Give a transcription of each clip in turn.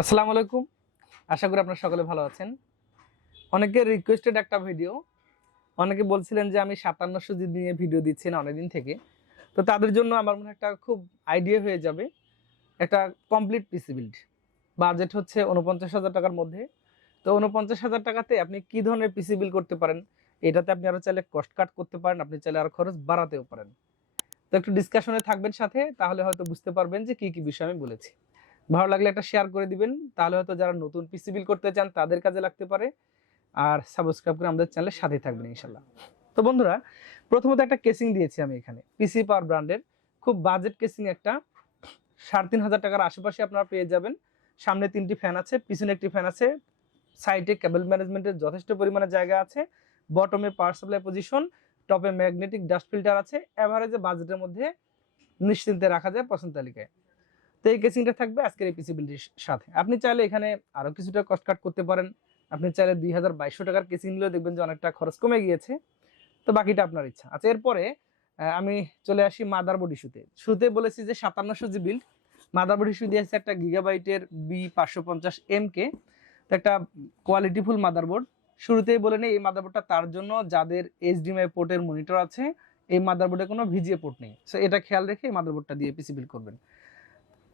আসসালামু আলাইকুম। আশা করি আপনারা সকলে ভালো আছেন। অনেকের রিকোয়েস্টেড একটা ভিডিও। অনেকে বলছিলেন যে আমি 5700 জি নিয়ে ভিডিও দিচ্ছি না অনেকদিন থেকে। তো তাদের জন্য আমার মনে হয় একটা খুব আইডিয়া হয়ে যাবে। একটা কমপ্লিট পিসি বিল্ড। বাজেট হচ্ছে ৪৯,০০০ টাকার মধ্যে। তো ৪৯,০০০ টাকাতে আপনি কি ধরনের পিসি বিল্ড করতে পারেন? এটাতে আপনি আরো চাইলে কস্ট কাট করতে পারেন, আপনি চাইলে আরো খরচ বাড়াতেও পারেন। তো একটু ডিসকাশনে থাকবেন সাথে, তাহলে হয়তো বুঝতে পারবেন যে কি কি বিষয় আমি বলেছি। ভালো লাগলে একটা শেয়ার করে দিবেন, তাহলে হয়তো যারা নতুন পিসি বিল করতে চান তাদের কাজে লাগতে পারে। আর সাবস্ক্রাইব করে আমাদের চ্যানেলের সাথে থাকবেন ইনশাল্লাহ। তো বন্ধুরা, প্রথমত একটা কেসিং দিয়েছি আমি এখানে পিসি পাওয়ার ব্র্যান্ডের, খুব বাজেট কেসিং একটা ৩,৫০০ টাকার আশেপাশে আপনারা পেয়ে যাবেন। সামনে 3টি ফ্যান আছে, পিছনে একটি ফ্যান আছে, সাইডে কেবল ম্যানেজমেন্টের যথেষ্ট পরিমাণে জায়গা আছে, বটমে পাওয়ার সাপ্লাই পজিশন, টপে ম্যাগনেটিক ডাস্ট ফিল্টার আছে। এভারেজে বাজেটের মধ্যে নিশ্চিন্তে রাখা যায় পছন্দ তালিকায়। তো এই কেসিংটা থাকবে আজকের এই পিসি বিল্ডের সাথে। আপনি চাইলে এখানে আরো কিছুটা কস্ট কাট করতে পারেন। আপনি চাইলে ২,২২০ টাকার কেসিং নিলেও দেখবেন যে অনেকটা খরচ কমে গিয়েছে। তো বাকিটা আপনার ইচ্ছা। আচ্ছা, এরপরে আমি চলে আসি মাদারবোর্ড ইস্যুতে। শুরুতে বলেছি যে ৫৭০০ জি বিল্ড। মাদারবোর্ড ইস্যু দিয়েছে একটা গিগাবাইটের B550MK, একটা কোয়ালিটিফুল মাদারবোর্ড। শুরুতেই বলে নেই, এই মাদারবোর্ডটা তার জন্য যাদের HDMI পোর্টের মনিটর আছে। এই মাদারবোর্ডে কোনো VGA পোর্ট নেই, সো এটা খেয়াল রেখে এই মাদারবোর্ডটা দিয়ে পিসি বিল্ড করবেন।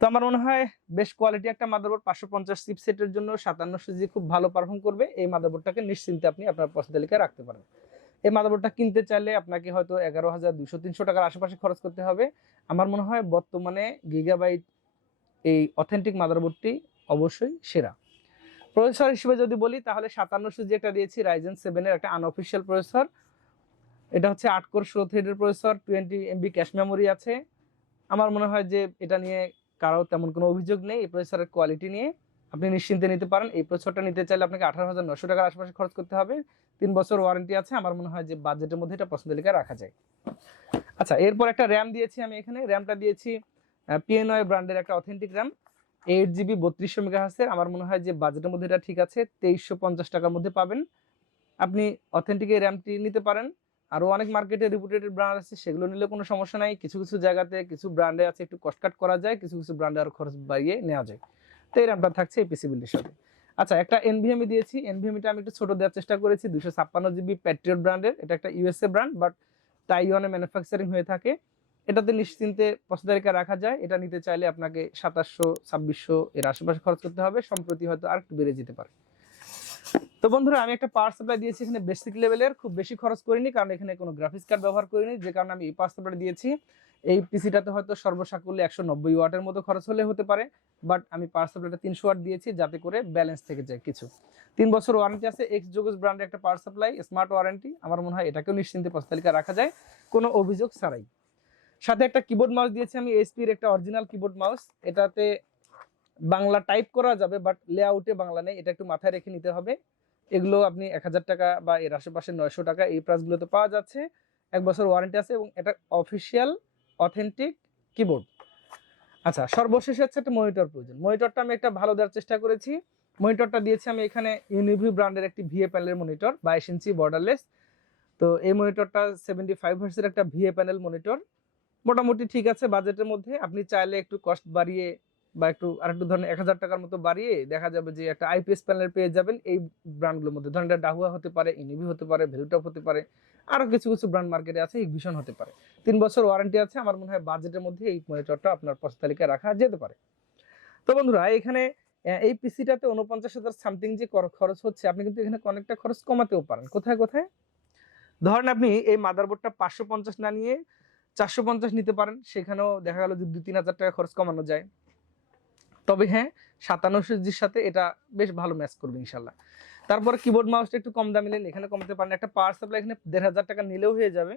তো আমার মনে হয় বেশ কোয়ালিটি একটা মাদারবোর্ড, ৫৫০ চিপসেটের জন্য ৫৭০০ জি খুব ভালো পারফর্ম করবে। এই মাদারবোর্ডটাকে নিশ্চিন্তে আপনি আপনার পছন্দ তালিকায় রাখতে পারেন। এই মাদারবোর্ডটা কিনতে চাইলে আপনাকে হয়তো ১১,২০০-৩০০ টাকার আশেপাশে খরচ করতে হবে। আমার মনে হয় বর্তমানে গিগাবাইট এই অথেন্টিক মাদারবোর্ডটি অবশ্যই সেরা। প্রসেসর হিসেবে যদি বলি, তাহলে ৫৭০০ জি একটা দিয়েছি Ryzen 7 এর একটা আনঅফিসিয়াল প্রসেসর। এটা হচ্ছে ৮ কোর ১৬ থ্রেডের প্রসেসর, 20 MB ক্যাশ মেমোরি আছে। আমার মনে হয় যে এটা নিয়ে কারো তেমন কোনো অভিযোগ নেই। এই প্রসেসরের কোয়ালিটি নিয়ে আপনি নিশ্চিন্তে নিতে পারেন। এই প্রসেসরটা নিতে চাইলে আপনাকে ১৮,৯০০ টাকার আশেপাশে খরচ করতে হবে। ৩ বছর ওয়ারেন্টি আছে। আমার মনে হয় যে বাজেটের মধ্যে এটা পছন্দ তালিকায় রাখা যায়। আচ্ছা, এরপর একটা র্যাম দিয়েছি আমি এখানে। র্যামটা দিয়েছি PNY ব্র্যান্ডের একটা অথেন্টিক র্যাম, 8GB 3200 মেগাহার্টজের। আমার মনে হয় যে বাজেটের মধ্যে এটা ঠিক আছে, ২৩৫০ টাকার মধ্যে পাবেন। আপনি অথেন্টিক এই র্যামটি নিতে পারেন। আরও অনেক মার্কেটে রিপুটেড ব্র্যান্ড আছে, সেগুলো নিলে কোনো সমস্যা নাই। কিছু কিছু জায়গাতে কিছু ব্র্যান্ডে আছে একটু কস্ট কাট করা যায়, কিছু কিছু ব্র্যান্ডে আরও খরচ বাড়িয়ে নেওয়া যায়। তো এই র্যামটা থাকছে এই পিসি বিল্ডের সাথে। আচ্ছা, একটা NVMe দিয়েছি। NVMeটা আমি একটু ছোট দেওয়ার চেষ্টা করেছি, 256GB প্যাট্রিয়ট ব্র্যান্ডের। এটা একটা USA ব্র্যান্ড, বাট তাইওয়ানে ম্যানুফ্যাকচারিং হয়ে থাকে। এটাতে নিশ্চিন্তে পছন্দ তালিকা রাখা যায়। এটা নিতে চাইলে আপনাকে ২৭০০-২৬০০ এর আশেপাশে খরচ করতে হবে। সম্প্রতি হয়তো আর একটু বেড়ে যেতে পারে। তো বন্ধুরা, আমি একটা পাওয়ার সাপ্লাই দিয়েছি এখানে বেসিক লেভেলের, খুব বেশি খরচ করিনি, কারণ এখানে কোনো গ্রাফিক্স কার্ড ব্যবহার করিনি, যে কারণে আমি এই পাওয়ার সাপ্লাই দিয়েছি। এই পিসিটাতে হয়তো সর্বসাকুল্যে ১৯০ ওয়াটের মতো খরচ হলে হতে পারে, বাট আমি পাওয়ার সাপ্লাইটা ৩০০ ওয়াট দিয়েছি, যাতে করে ব্যালেন্স থেকে যায় কিছু। ৩ বছর ওয়ারেন্টি আছে। এক্সজোগোস ব্র্যান্ডের একটা পাওয়ার সাপ্লাই, স্মার্ট ওয়ারেন্টি। আমার মনে হয় এটাকেও নিশ্চিন্তে পছন্দ তালিকা রাখা যায় কোনো অভিযোগ ছাড়াই। সাথে একটা কিবোর্ড মাউস দিয়েছি আমি, এইচপির একটা অরিজিনাল কিবোর্ড মাউস। এটাতে বাংলা টাইপ করা যাবে, বাট লেআউটে বাংলা নেই, এটা একটু মাথায় রেখে নিতে হবে। এগুলো আপনি ১,০০০ টাকা বা এর আশেপাশে ৯০০ টাকা এই প্রাইসগুলোতে পাওয়া যাচ্ছে। ১ বছর ওয়ারেন্টি আছে এবং এটা অফিসিয়াল অথেন্টিক কিবোর্ড। আচ্ছা, সর্বশেষে হচ্ছে একটা মনিটর প্রয়োজন। মনিটরটা আমি একটা ভালো দেওয়ার চেষ্টা করেছি। মনিটরটা দিয়েছি আমি এখানে ইউনিভিউ ব্র্যান্ডের একটি VA প্যানেলের মনিটর, 22 ইঞ্চি বর্ডারলেস। তো এই মনিটরটা 75 হার্টজের একটা VA প্যানেল মনিটর, মোটামুটি ঠিক আছে বাজেটের মধ্যে। আপনি চাইলে একটু কস্ট বাড়িয়ে বা একটু আরেকটু ধরেন ১,০০০ টাকার মতো বাড়িয়ে দেখা যাবে যে একটা IPS প্যানেল পেয়ে যাবেন এই ব্র্যান্ডগুলোর মধ্যে। ধরেন এটা ডাহুয়া হতে পারে, ইনিভি হতে পারে, ভ্যালুটপ হতে পারে, আরও কিছু কিছু ব্র্যান্ড মার্কেটে আছে, ইগভিশন হতে পারে। ৩ বছর ওয়ারেন্টি আছে। আমার মনে হয় বাজেটের মধ্যে এই মনিটরটা আপনার পছন্দ তালিকায় রাখা যেতে পারে। তো বন্ধুরা, এখানে এই পিসিটাতে ৪৯,০০০ সামথিং যে খরচ হচ্ছে, আপনি কিন্তু এখানে অনেকটা খরচ কমাতেও পারেন। কোথায় কোথায়? ধরেন আপনি এই মাদারবোর্ডটা ৫৫০ না নিয়ে ৪৫০ নিতে পারেন, সেখানেও দেখা গেল যে ২-৩ হাজার টাকা খরচ কমানো যায়। তবে হ্যাঁ, ৫৭০০ জির সাথে এটা বেশ ভালো ম্যাচ করবে ইনশাল্লাহ। তারপরে কিবোর্ড মাউসটা একটু কম দামি নেন, এখানে কমাতে পারেন। একটা পাওয়ার সাপ্লাই এখানে ১,৫০০ টাকা নিলেও হয়ে যাবে,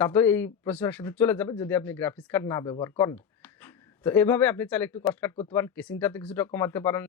তাতেও এই প্রসেসরের সাথে চলে যাবে যদি আপনি গ্রাফিক্স কার্ড না ব্যবহার করেন। তো এভাবে আপনি চাইলে একটু কস্ট কাট করতে পারেন, কেসিংটাতে কিছুটা কমাতে পারেন।